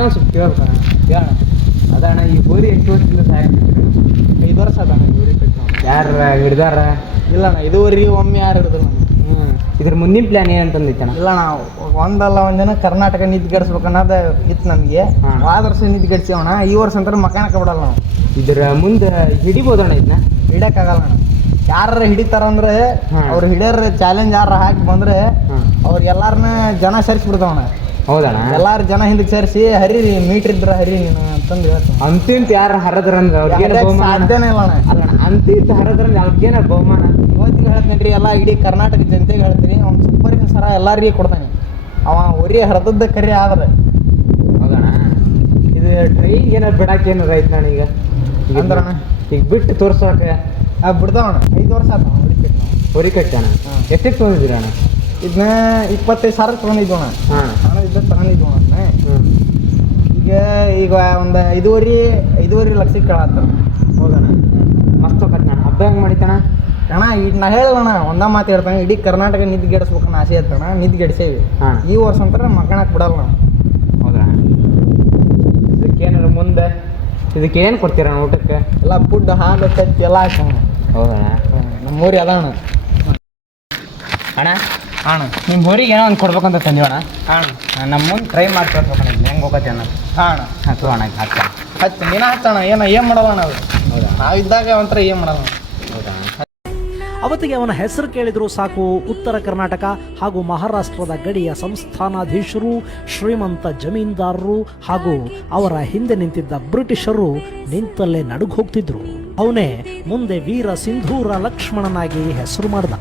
ಇನ್ನೊಂದು ಸ್ವಲ್ಪ ಕೇಳ್ಬೇಕಣ್ಣ. ಹೇಳಣ. ಅದಣ್ಣ ಈ ಗೋರಿ ಎಷ್ಟು ವರ್ಷದಿಂದ ಸಾಕ್ಬಿಟ್ರಿ? 5 ವರ್ಷ ಅದಣ್ಣ ಗೋರಿ ಕಟ್ಟಿ. ಯಾರ ಹಿಡ್ದಾರ? ಇಲ್ಲಣ್ಣ ಇದುವರೆಗೂ ಒಮ್ಮೆ ಯಾರು ಹಿಡಿದ್ರು ನಮ್ಗೆ. ಇದ್ರ ಮುಂದಿನ ಪ್ಲಾನ್ ಏನಂತಂದಿತ್ತಣ್ಣ? ಇಲ್ಲಣ್ಣ ಒಂದಲ್ಲ ಒಂದಿನ ಕರ್ನಾಟಕ ನಿದ್ಗೆಡಿಸ್ಬೇಕು ಅನ್ನೋದು ಇತ್ತು ನಮಗೆ. ಹೋದ ವರ್ಷ ನಿದ್ಗೆಡ್ಸಿವಣ್ಣ, ಈ ವರ್ಷ ಅಂತ ಮಕಾನಕ್ಕೆ ಬಿಡಲ್ಲ ನಾವು. ಇದ್ರ ಮುಂದೆ ಹಿಡಿಬೋದಣ್ಣ ಇದನ್ನ? ಹಿಡಿಯೋಕ್ಕಾಗಲ್ಲ ಅಣ್ಣ. ಯಾರು ಹಿಡಿತಾರಂದ್ರೆ ಅವ್ರು ಹಿಡಿಯೋರು ಚಾಲೆಂಜ್ ಯಾರು ಹಾಕಿ ಬಂದರೆ ಅವ್ರು ಎಲ್ಲಾರನ್ನ ಜನ ಸೇರಿಸ್ಬಿಡ್ತಾವಣ್ಣ. ಹೌದಣ್ಣ? ಎಲ್ಲಾರು ಜನ ಹಿಂದಕ್ಕೆ ಸೇರಿಸಿ ಹರಿರಿ ಮೀಟ್ರ್ ಇದ್ರ ಹರಿ ನೀನು ಅಂತಂದು ಹೇಳ್ತಾನೆ. ಅಂತಿಂತ ಯಾರು ಹರದ್ರಂದ್ರೆ ಅವ್ರಿಗೇನ ಬಹುಮಾನ? ಸಾಧ್ಯನೇ ಇಲ್ಲ ಅಣ್ಣ. ಅಲ್ಲಣ್ಣ, ಅಂತಿಂತ ಹರದ್ರಂದ್ರೆ ಅವ್ರಿಗೇನ ಬಹುಮಾನ? ಇವತ್ತಿಗೆ ಹೇಳ್ತೀನಿ ರೀ, ಎಲ್ಲ ಇಡೀ ಕರ್ನಾಟಕ ಜನತೆಗೆ ಹೇಳ್ತೀನಿ, ಅವ್ನು ಸೂಪರಿನ ಸರ ಎಲ್ಲರಿಗೆ ಕೊಡ್ತಾನೆ. ಅವ ಒರಿ ಹರಿದದ್ದು ಕರಿ ಆದ್ರೆ. ಹೌದಣ್ಣ? ಇದು ಟ್ರೈನ್ ಏನಾರು ಬಿಡಕ್ಕೆ ಏನಾರು ಐತೆ ನಾನು ಈಗ ಅಂದ್ರಣ್ಣ ಈಗ ಬಿಟ್ಟು ತೋರ್ಸೋಕೆ ಬಿಡ್ತಾವಣ್ಣ. 5 ವರ್ಷ ಆತ ಹುಡುಕಿಟ್ಟು ನಾವು ಹೊರಿ ಕಟ್ಟಣ. ಎಷ್ಟಕ್ಕೆ ತೊಗೊಂಡಿದ್ದೀರ ಅಣ್ಣ? ಇದನ್ನ 25,000 ತೊಗೊಂಡಿದ್ವಣ್ಣ. ಹಾಂ ಹಣ ಇದ್ದ ತಗೊಂಡಿದ್ವಣ್ಣ ಅದನ್ನ. ಈಗ ಒಂದು 5.5 ಲಕ್ಷಕ್ಕೆ ಕೇಳತ್ತ. ಹೌದಣ್ಣ? ಮಸ್ತ್ ಹೋಗತ್ತಣ್ಣ. ಹಬ್ಬ ಹೆಂಗೆ ಮಾಡಿತಣ್ಣ? ಅಣ್ಣ ಈಗ ನಾ ಹೇಳಣ್ಣ ಒಂದ ಮಾತು ಹೇಳ್ತಾನೆ, ಇಡೀ ಕರ್ನಾಟಕ ನಿದ್ಗೆಡಿಸ್ಬೇಕನ್ನ ಆಸೆ ಇರ್ತಣ್ಣ. ನಿದ್ಗೆಡಿಸೇವಿ. ಈ ವರ್ಷ ಅಂತಾರೆ ಮಕ್ಕಳಕ್ಕೆ ಬಿಡಲ್ಲ ನಾವು. ಹೌದಾ? ಇದಕ್ಕೇನಾರು ಮುಂದೆ ಇದಕ್ಕೇನು ಕೊಡ್ತೀರಣ್ಣ ಊಟಕ್ಕೆ? ಎಲ್ಲ ಫುಡ್ ಹಾಲು ತತ್ತಿ ಎಲ್ಲ ಹಾಕೋಣ. ಹೌದಣ್ಣ? ನಮ್ಮೂರಿ ಅದ ಅಣ್ಣ. ಅಣ್ಣ ಅಣ್ಣ ನಿಮ್ಮ ಊರಿಗೆ ಏನೋ ಒಂದು ಕೊಡ್ಬೇಕಂತ ತಂದೀವಣ್ಣ. ಅಣ್ಣ ನಮ್ಮ ಮುಂದೆ ಟ್ರೈ ಮಾಡಿ ತೋರ್ಸ್ಬೇಕಣ್ಣ. ಹೆಂಗೆ ಹೋಗತ್ತೆ ಅನ್ನೋದು. ಅಣ್ಣ ಹಾಂ ಅಣ್ಣ ಹಾಕ್ತ ಹಚ್ಚ ನೀನು ಹಚ್ಚಣ. ಏನು ಮಾಡಲ್ಲ ನಾವು. ಹೌದಾ? ನಾವಿದ್ದಾಗ ಒಂಥರ ಏನು ಮಾಡಲ್ಲ. ಹೌದಾ? ಅವತ್ತಿಗೆ ಅವನ ಹೆಸರು ಕೇಳಿದರೂ ಸಾಕು, ಉತ್ತರ ಕರ್ನಾಟಕ ಹಾಗೂ ಮಹಾರಾಷ್ಟ್ರದ ಗಡಿಯ ಸಂಸ್ಥಾನಾಧೀಶರು, ಶ್ರೀಮಂತ ಜಮೀನ್ದಾರರು ಹಾಗೂ ಅವರ ಹಿಂದೆ ನಿಂತಿದ್ದ ಬ್ರಿಟಿಷರು ನಿಂತಲ್ಲೇ ನಡುಗೋಗ್ತಿದ್ರು. ಅವನೇ ಮುಂದೆ ವೀರ ಸಿಂಧೂರ ಲಕ್ಷ್ಮಣನಾಗಿ ಹೆಸರು ಮಾಡಿದ.